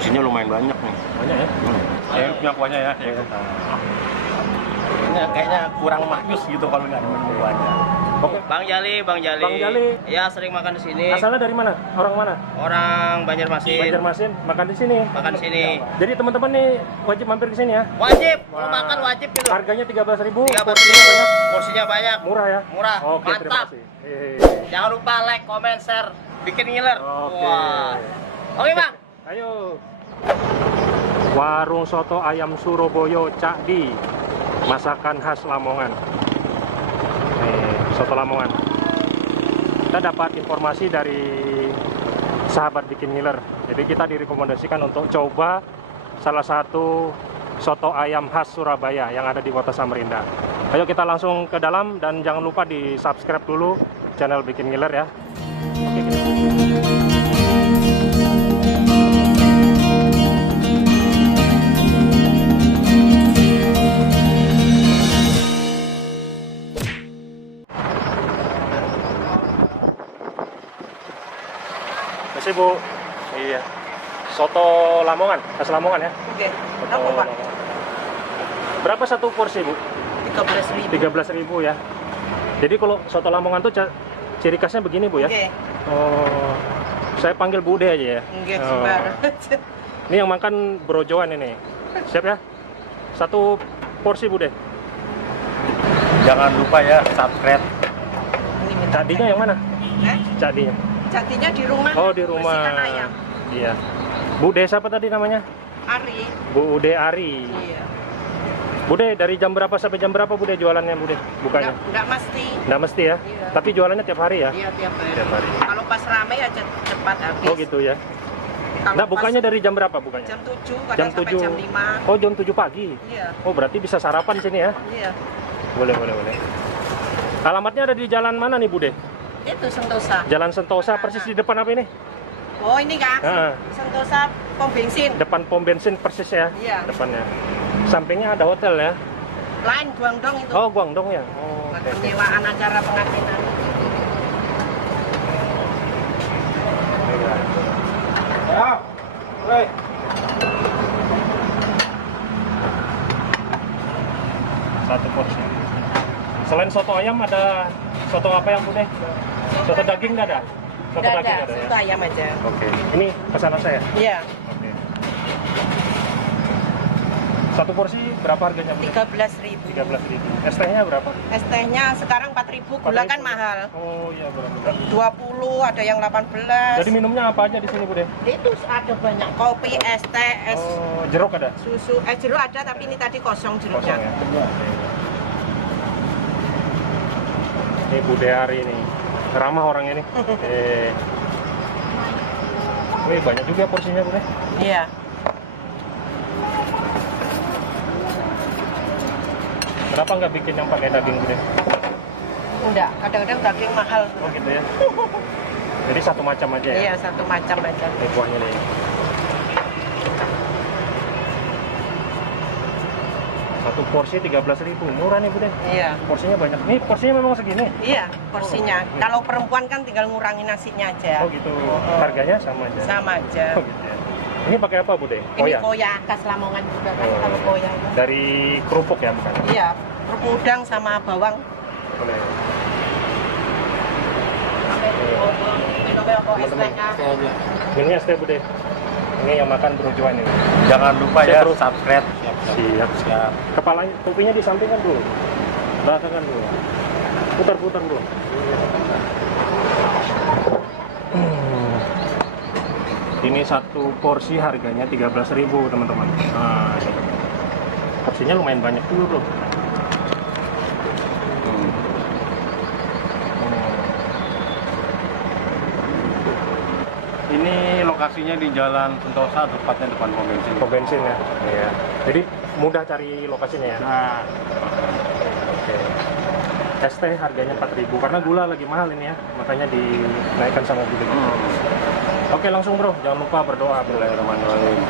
Isinya lumayan banyak nih. Banyak ya? Saya punya kuahnya ya. Ini kayaknya kurang maknyus gitu kalau nggak ada kuahnya. Oke. Bang Jali. Bang Jali. Ya, sering makan di sini. Asalnya dari mana? Orang mana? Orang Banjarmasin. Banjarmasin, makan di sini. Makan di sini. Jadi teman-teman nih wajib mampir ke sini ya. Wajib, mau Wah. makan wajib gitu. Harganya 13.000, 13.000. porsinya banyak. Porsinya banyak. Murah ya? Murah. Oke, terima Mantap. kasih. Jangan lupa like, comment, share, bikin ngiler. Oke. Wah. Oke, Bang. Ayo. Warung soto ayam Surabaya Cak Di, masakan khas Lamongan. Nih, soto Lamongan. Kita dapat informasi dari sahabat bikin ngiler. Jadi kita direkomendasikan untuk coba salah satu soto ayam khas Surabaya yang ada di Kota Samarinda. Ayo kita langsung ke dalam dan jangan lupa di subscribe dulu channel bikin ngiler ya. Oke, kita. Masih Bu, iya. Soto Lamongan, khas Lamongan ya. Oke. Soto Berapa, Pak? Lamongan. Berapa satu porsi Bu? 13.000. 13.000 ya. Jadi kalau soto Lamongan tuh ciri khasnya begini Bu ya. Oke. Oh, saya panggil Bude aja ya. Oke, Oh. sembarang. Ini yang makan brojoan ini. Siap ya? Satu porsi Bude. Jangan lupa ya subscribe. Ini minta. Cadinya yang mana? Cadinya. Jadinya di rumah. Oh di rumah. bersihkan ayam. Iya. Bude siapa tadi namanya? Ari. Bude Ari. Iya. Bude dari jam berapa sampai jam berapa Bude jualannya Bude? Bukanya? Enggak mesti. Nggak mesti ya? Iya. Tapi jualannya tiap hari ya? Iya, tiap hari. Tiap hari. Kalau pas ramai aja cepat habis. Oh gitu ya? Kalau Nah pas bukanya dari jam berapa bukanya? jam 7, kadang Jam sampai 7. jam 5. Oh jam 7 pagi? Iya. Oh berarti bisa sarapan di sini ya? Iya. Boleh. Alamatnya ada di jalan mana nih Bude? Itu Sentosa. Jalan Sentosa persis di depan apa ini? Oh, ini kan. Ah. Sentosa pom bensin. Depan pom bensin persis ya? Iya. Depannya. Sampingnya ada hotel ya? Lain Guangdong itu. Oh Guangdong ya? Oh, Buat oke. penyewaan acara pengantinan. Satu porsi. Selain soto ayam ada soto apa yang Bude? Soto daging nggak ada? Soto Nggak daging ada, nggak ada soto ya? ayam aja. Oke. Ini pesanan saya. Iya. Oke. Satu porsi berapa harganya Bude? 13.000. 13.000. Es tehnya berapa? Es tehnya sekarang 4.000, gula kan 4.000. mahal. Oh iya benar-benar. 20, ada yang 18. Jadi minumnya apa aja di sini Bude? Itu ada banyak kopi, es teh, es Oh, jeruk ada? susu. Es jeruk ada tapi ini tadi kosong Kosong jeruknya. ya? Ini Bude Ari nih. Ramah orang ini. Wih, banyak juga porsinya Bude. Iya. Kenapa nggak bikin yang pakai daging Bude? Enggak, kadang-kadang daging mahal. Oh gitu ya. Jadi satu macam aja ya? Iya, satu macam aja. Ini kuahnya nih. Satu porsi 13.000, murah nih Bude. Iya. Porsinya banyak. Nih porsinya memang segini. Iya, porsinya. Kalau perempuan kan tinggal ngurangi nasinya aja. Oh gitu. Harganya sama aja. Sama aja. Oh gitu ya. Ini pakai apa Bude? Ini koya khas Lamongan juga kan, Oh, kalau iya. koya. Dari kerupuk ya bukan? Iya, kerupuk udang sama bawang. Boleh. Minumnya apa es tehnya? Ini es teh Bude. Ini yang makan berujuan ini. Jangan lupa Saya ya terus- subscribe. Siap. Kepalanya, topinya disampingkan dulu. Belakangan dulu. Putar dulu. Ini satu porsi harganya 13.000 teman-teman. Nah, ini. Porsinya lumayan banyak dulu bro. Ini lokasinya di Jalan Sentosa, tepatnya depan pom bensin. Pom bensin ya. Iya. Jadi mudah cari lokasinya ya. Nah, Oke. Es teh harganya 4.000 karena gula lagi mahal ini ya, makanya dinaikkan sama Bude. Oke langsung bro, jangan lupa berdoa. Bismillahirrahmanirrahim.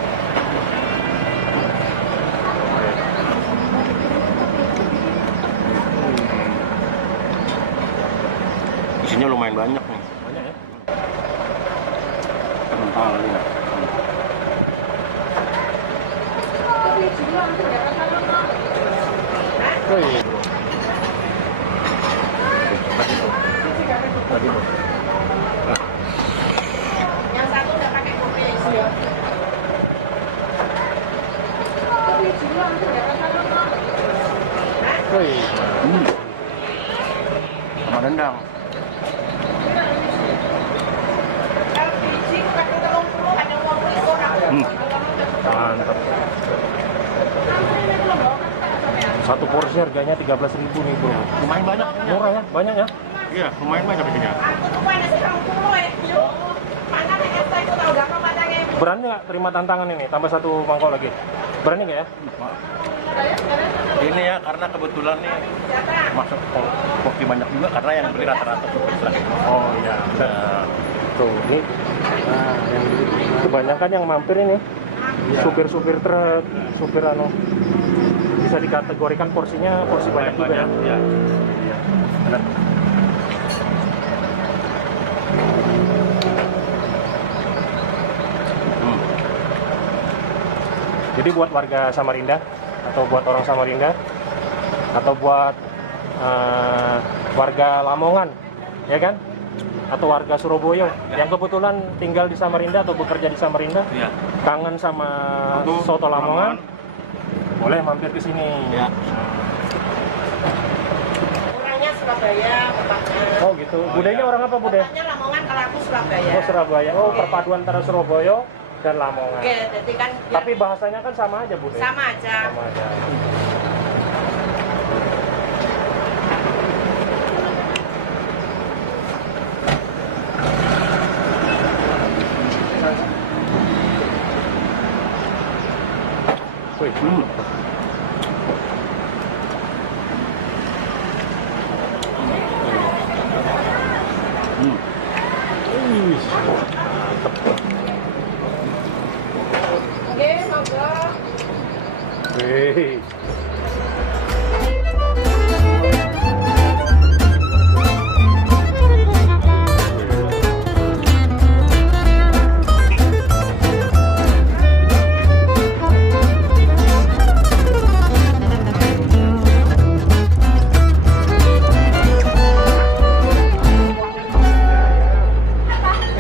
Isinya lumayan banyak nih. Banyak ya. Kental ya. Wih, bro. Tadi tuh. Tadi tuh. Nah. Yang satu udah pakai kopi isi ya. Wih. Sama rendang. Kalau biji pakai 30 ada uang orang. Mantap. Satu porsi harganya 13.000 nih, bro. Lumayan banyak. Murah ya? Banyak ya? Iya, lumayan banyak bikinnya. Aku tuh mana sih 30 ya. Mana yang saya tahu enggak apa padangnya. Berani nggak terima tantangan ini? Tambah satu mangkok lagi. Berani nggak ya? Ini ya karena kebetulan nih masuk kopi banyak juga karena yang beli rata-rata supir. Oh iya. Nah, Tuh, ini. Nah, yang kebanyakan yang mampir ini supir-supir truk, supir anu. Bisa dikategorikan porsinya porsi banyak juga ya. Iya. Iya. Benar. Jadi buat warga Samarinda atau buat orang Samarinda atau buat warga Lamongan, ya kan? Atau warga Surabaya yang kebetulan tinggal di Samarinda atau bekerja di Samarinda, Iya. kangen sama Untuk soto Lamongan, boleh mampir ke sini. Iya. Orangnya Surabaya, bapaknya. Oh gitu. Budayanya orang apa, Bude? Bapaknya Lamongan, kalau aku Surabaya. Oh Surabaya. Oh, Oke. perpaduan antara Surabaya dan Lamongan. Oke, jadi kan ya, Tapi bahasanya kan sama aja, Bude. sama aja. Sama aja. Wih, Wih, mantep. Oke, monggo. Wih.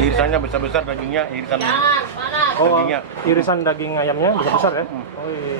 Irisannya besar-besar dagingnya, irisan Jangan, panas. Oh, dagingnya. irisan daging ayamnya besar ya? Hmm. Oh, iya.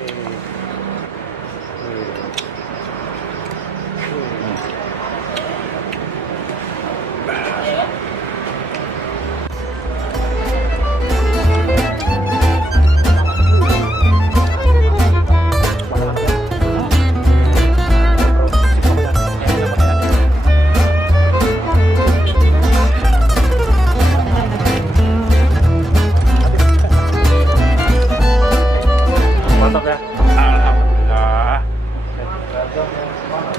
Mantap ya? Alhamdulillah.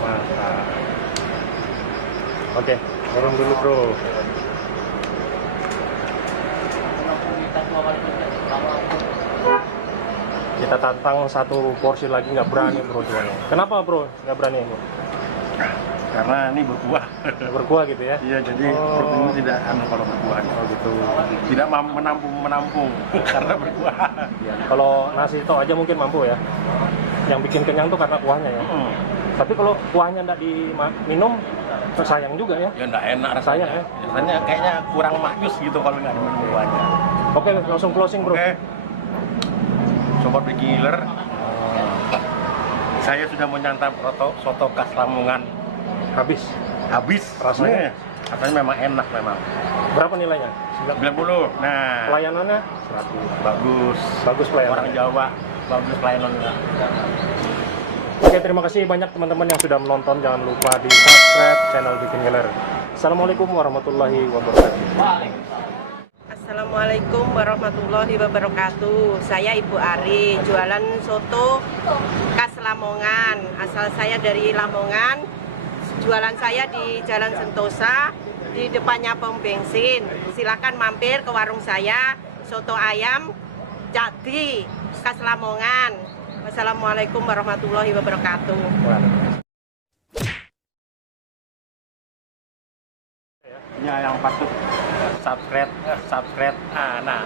Mantap. Oke, turun dulu bro. Kita tantang satu porsi lagi, nggak berani bro jualnya. Kenapa bro nggak berani bro? Karena ini berkuah. Berkuah gitu ya? Iya, jadi Oh. perut ini tidak anu kalau berkuah. Oh gitu. Tidak menampung karena berkuah. Kalau nasi itu aja mungkin mampu ya. Yang bikin kenyang tuh karena kuahnya ya. Tapi kalau kuahnya nggak diminum, sayang juga ya. Ya enggak enak Sayang rasanya. ya. Rasanya kayaknya kurang maknyus gitu kalau nggak diminum kuahnya. Oke, langsung closing bro. Oke. Sobat Beginner, saya sudah menyantap soto khas Lamongan. Habis. Habis Rasanya? Rasanya memang enak memang. Berapa nilainya? 90. Nah, Pelayanannya? bagus. Bagus pelayanan. Orang Jawa bagus pelayanannya. Oke, terima kasih banyak teman-teman yang sudah menonton. Jangan lupa di subscribe channel Bikin Ngiler. Assalamualaikum warahmatullahi wabarakatuh. Assalamualaikum warahmatullahi wabarakatuh. Saya Ibu Ari, jualan soto khas Lamongan. Asal saya dari Lamongan. Jualan saya di Jalan Sentosa, di depannya pom bensin. Silakan mampir ke warung saya, soto ayam jadi khas Lamongan. Wassalamualaikum warahmatullahi wabarakatuh. Ya, yang patut subscribe. Nah,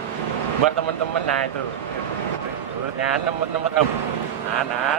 buat teman-teman, nah itu. Ya, nomor. Nah.